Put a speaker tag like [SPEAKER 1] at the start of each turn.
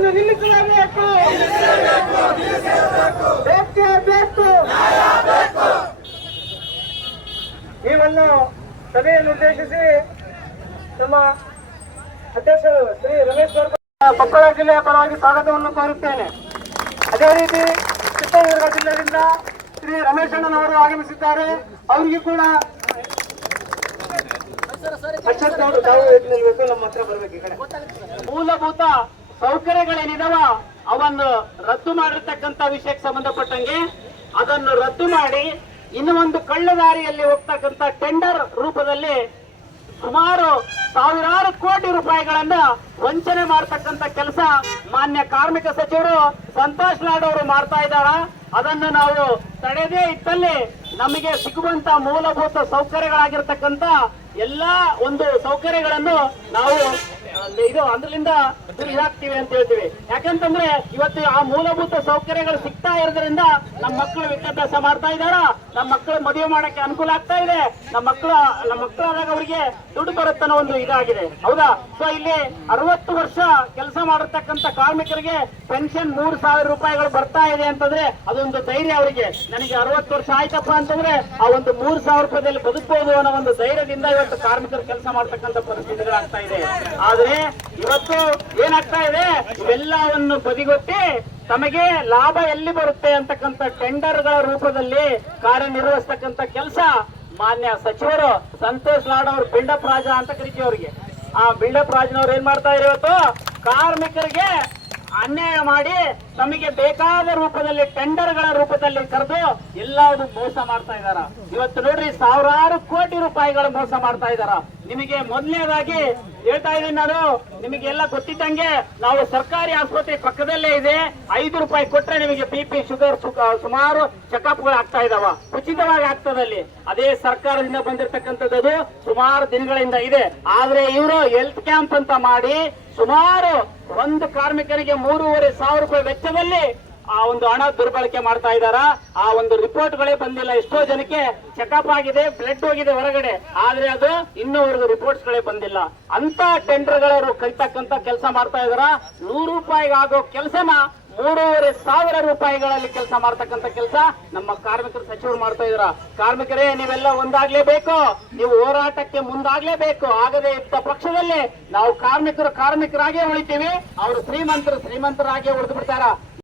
[SPEAKER 1] ಹಗರಣವನ್ನು ನಿಲ್ಲಿಸಲೇಬೇಕು ಬೇಕೇ ನೀವನ್ನು ಸಭೆಯನ್ನು ಉದ್ದೇಶಿಸಿ ನಮ್ಮ ಅಧ್ಯಕ್ಷರು ಶ್ರೀ ರಮೇಶ್ ಕೊಪ್ಪಳ ಜಿಲ್ಲೆಯ ಪರವಾಗಿ ಸ್ವಾಗತವನ್ನು ಕೋರುತ್ತೇನೆ. ಅದೇ ರೀತಿ ಚಿತ್ರದುರ್ಗ ಜಿಲ್ಲೆಯಿಂದ ಶ್ರೀ ರಮೇಶ್ ಅಣ್ಣನವರು ಆಗಮಿಸಿದ್ದಾರೆ. ಅವರಿಗೆ ಕೂಡ ಅವರು ತಾವು ನಮ್ಮ ಹತ್ರ ಬರ್ಬೇಕು ಈ ಕಡೆ. ಮೂಲಭೂತ ಸೌಕರ್ಯಗಳೇನಿದಾವ ಅವನ್ನು ರದ್ದು ಮಾಡಿರ್ತಕ್ಕಂತ ವಿಷಯಕ್ಕೆ ಸಂಬಂಧಪಟ್ಟಂಗೆ ಅದನ್ನು ರದ್ದು ಮಾಡಿ ಇನ್ನು ಒಂದು ಕಳ್ಳದಾರಿಯಲ್ಲಿ ಹೋಗ್ತಕ್ಕಂತ ಟೆಂಡರ್ ರೂಪದಲ್ಲಿ ಸುಮಾರು ಸಾವಿರಾರು ಕೋಟಿ ರೂಪಾಯಿಗಳನ್ನ ವಂಚನೆ ಮಾಡತಕ್ಕಂತ ಕೆಲಸ ಮಾನ್ಯ ಕಾರ್ಮಿಕ ಸಚಿವರು ಸಂತೋಷ್ ಲಾಡ್ ಅವರು ಮಾಡ್ತಾ ಇದ್ದಾರ? ಅದನ್ನು ನಾವು ತಡೆದೇ ಇದ್ದಲ್ಲಿ ನಮಗೆ ಸಿಗುವಂತ ಮೂಲಭೂತ ಸೌಕರ್ಯಗಳಾಗಿರ್ತಕ್ಕಂತ ಎಲ್ಲಾ ಒಂದು ಸೌಕರ್ಯಗಳನ್ನು ನಾವು ಇದು ಅದ್ರಲಿಂದ ಇದಾಗ್ತೀವಿ ಅಂತ ಹೇಳ್ತೀವಿ. ಯಾಕಂತಂದ್ರೆ ಇವತ್ತು ಆ ಮೂಲಭೂತ ಸೌಕರ್ಯಗಳು ಸಿಗ್ತಾ ಇರೋದ್ರಿಂದ ನಮ್ಮ ಮಕ್ಕಳು ವಿದ್ಯಾಭ್ಯಾಸ ಮಾಡ್ತಾ ಇದಾರ ನಮ್ಮ ಮಕ್ಕಳು ಮದುವೆ ಮಾಡಕ್ಕೆ ಅನುಕೂಲ ಆಗ್ತಾ ಇದೆ ನಮ್ಮ ಮಕ್ಕಳು ನಮ್ಮ ಮಕ್ಕಳಾದಾಗ ಅವರಿಗೆ ದುಡ್ಡು ಬರುತ್ತನ್ನೋ ಒಂದು ಇದಾಗಿದೆ. ಹೌದಾ? ಸೊ ಇಲ್ಲಿ ಅರವತ್ತು ವರ್ಷ ಕೆಲಸ ಮಾಡಿರ್ತಕ್ಕಂಥ ಕಾರ್ಮಿಕರಿಗೆ ಪೆನ್ಷನ್ ಮೂರು ಸಾವಿರ ರೂಪಾಯಿಗಳು ಬರ್ತಾ ಇದೆ ಅಂತಂದ್ರೆ ಅದೊಂದು ಧೈರ್ಯ ಅವರಿಗೆ. ನನಗೆ ಅರವತ್ತು ವರ್ಷ ಆಯ್ತಪ್ಪ ಅಂತಂದ್ರೆ ಆ ಒಂದು ಮೂರು ಸಾವಿರ ರೂಪಾಯಿದಲ್ಲಿ ಬದುಕಬಹುದು ಅನ್ನೋ ಒಂದು ಧೈರ್ಯದಿಂದ ಇವತ್ತು ಕಾರ್ಮಿಕರು ಕೆಲಸ ಮಾಡ್ತಕ್ಕಂಥ ಪರಿಸ್ಥಿತಿಗಳಾಗ್ತಾ ಇದೆ. ಆದ್ರೆ ಇವತ್ತು ಏನಾಗ್ತಾ ಇದೆ? ಇವೆಲ್ಲವನ್ನು ಬದಿಗೊತ್ತಿ ತಮಗೆ ಲಾಭ ಎಲ್ಲಿ ಬರುತ್ತೆ ಅಂತಕ್ಕಂಥ ಟೆಂಡರ್ಗಳ ರೂಪದಲ್ಲಿ ಕಾರ್ಯನಿರ್ವಹಿಸ್ತಕ್ಕಂಥ ಕೆಲಸ ಮಾನ್ಯ ಸಚಿವರು ಸಂತೋಷ್ ಲಾಡ್ ಅವರು ಬಿಲ್ಡಪ್ ರಾಜ ಅಂತ ಕರಿತೀವಿ ಅವರಿಗೆ. ಆ ಬಿಲ್ಡಪ್ ರಾಜನವ್ರು ಏನ್ ಮಾಡ್ತಾ ಇದ್ದಾರೆ ಇವತ್ತು? ಕಾರ್ಮಿಕರಿಗೆ ಅನ್ಯಾಯ ಮಾಡಿ ತಮಗೆ ಬೇಕಾದ ರೂಪದಲ್ಲಿ ಟೆಂಡರ್ಗಳ ರೂಪದಲ್ಲಿ ಕರೆದು ಎಲ್ಲಾದ್ರು ಮೋಸ ಮಾಡ್ತಾ ಇದಾರ. ಇವತ್ತು ನೋಡ್ರಿ ಸಾವಿರಾರು ಕೋಟಿ ರೂಪಾಯಿಗಳ ಮೋಸ ಮಾಡ್ತಾ ಇದಾರ. ನಿಮಗೆ ಮೊದಲನೇದಾಗಿ ಹೇಳ್ತಾ ಇದ್ದೀನಿ ನಾನು, ನಿಮಗೆಲ್ಲ ಗೊತ್ತಿದ್ದಂಗೆ ನಾವು ಸರ್ಕಾರಿ ಆಸ್ಪತ್ರೆ ಪಕ್ಕದಲ್ಲೇ ಇದೆ. ಐದು ರೂಪಾಯಿ ಕೊಟ್ರೆ ನಿಮಗೆ ಬಿ ಪಿ ಶುಗರ್ ಸುಮಾರು ಚೆಕಪ್ಗಳು ಆಗ್ತಾ ಇದಾವ. ಉಚಿತವಾಗಿ ಆಗ್ತದಲ್ಲಿ ಅದೇ ಸರ್ಕಾರದಿಂದ ಬಂದಿರತಕ್ಕಂಥದ್ದು ಸುಮಾರು ದಿನಗಳಿಂದ ಇದೆ. ಆದ್ರೆ ಇವರು ಹೆಲ್ತ್ ಕ್ಯಾಂಪ್ ಅಂತ ಮಾಡಿ ಸುಮಾರು ಒಂದು ಕಾರ್ಮಿಕರಿಗೆ ಮೂರುವರೆ ಸಾವಿರ ರೂಪಾಯಿ ವೆಚ್ಚದಲ್ಲಿ ಆ ಒಂದು ಹಣ ದುರ್ಬಳಕೆ ಮಾಡ್ತಾ ಇದಾರ ಆ ಒಂದು ರಿಪೋರ್ಟ್ಗಳೇ ಬಂದಿಲ್ಲ. ಎಷ್ಟೋ ಜನಕ್ಕೆ ಚೆಕಪ್ ಆಗಿದೆ ಬ್ಲಡ್ ಹೋಗಿದೆ ಹೊರಗಡೆ. ಆದ್ರೆ ಅದು ಇನ್ನೂವರೆಗೂ ರಿಪೋರ್ಟ್ಸ್ ಗಳೇ ಬಂದಿಲ್ಲ. ಅಂತ ಟೆಂಡರ್ ಗಳವರು ಕರಿತಕ್ಕಂತ ಕೆಲಸ ಮಾಡ್ತಾ ಇದಾರ ನೂರು ರೂಪಾಯಿಗೆ ಆಗೋ ಕೆಲಸನ ಮೂರುವರೆ ಸಾವಿರ ರೂಪಾಯಿಗಳಲ್ಲಿ ಕೆಲಸ ಮಾಡ್ತಕ್ಕಂತ ಕೆಲಸ ನಮ್ಮ ಕಾರ್ಮಿಕರು ಸಚಿವರು ಮಾಡ್ತಾ ಇದಾರ ಕಾರ್ಮಿಕರೇ, ನೀವೆಲ್ಲ ಒಂದಾಗ್ಲೇಬೇಕು. ನೀವು ಹೋರಾಟಕ್ಕೆ ಮುಂದಾಗ್ಲೇಬೇಕು. ಆಗದೆ ಇದ್ದ ಪಕ್ಷದಲ್ಲಿ ನಾವು ಕಾರ್ಮಿಕರು, ಕಾರ್ಮಿಕರಾಗೇ ಉಳಿತೀವಿ. ಅವರು ಶ್ರೀಮಂತರು ಶ್ರೀಮಂತರಾಗೇ ಉಳಿದು ಬಿಡ್ತಾರ?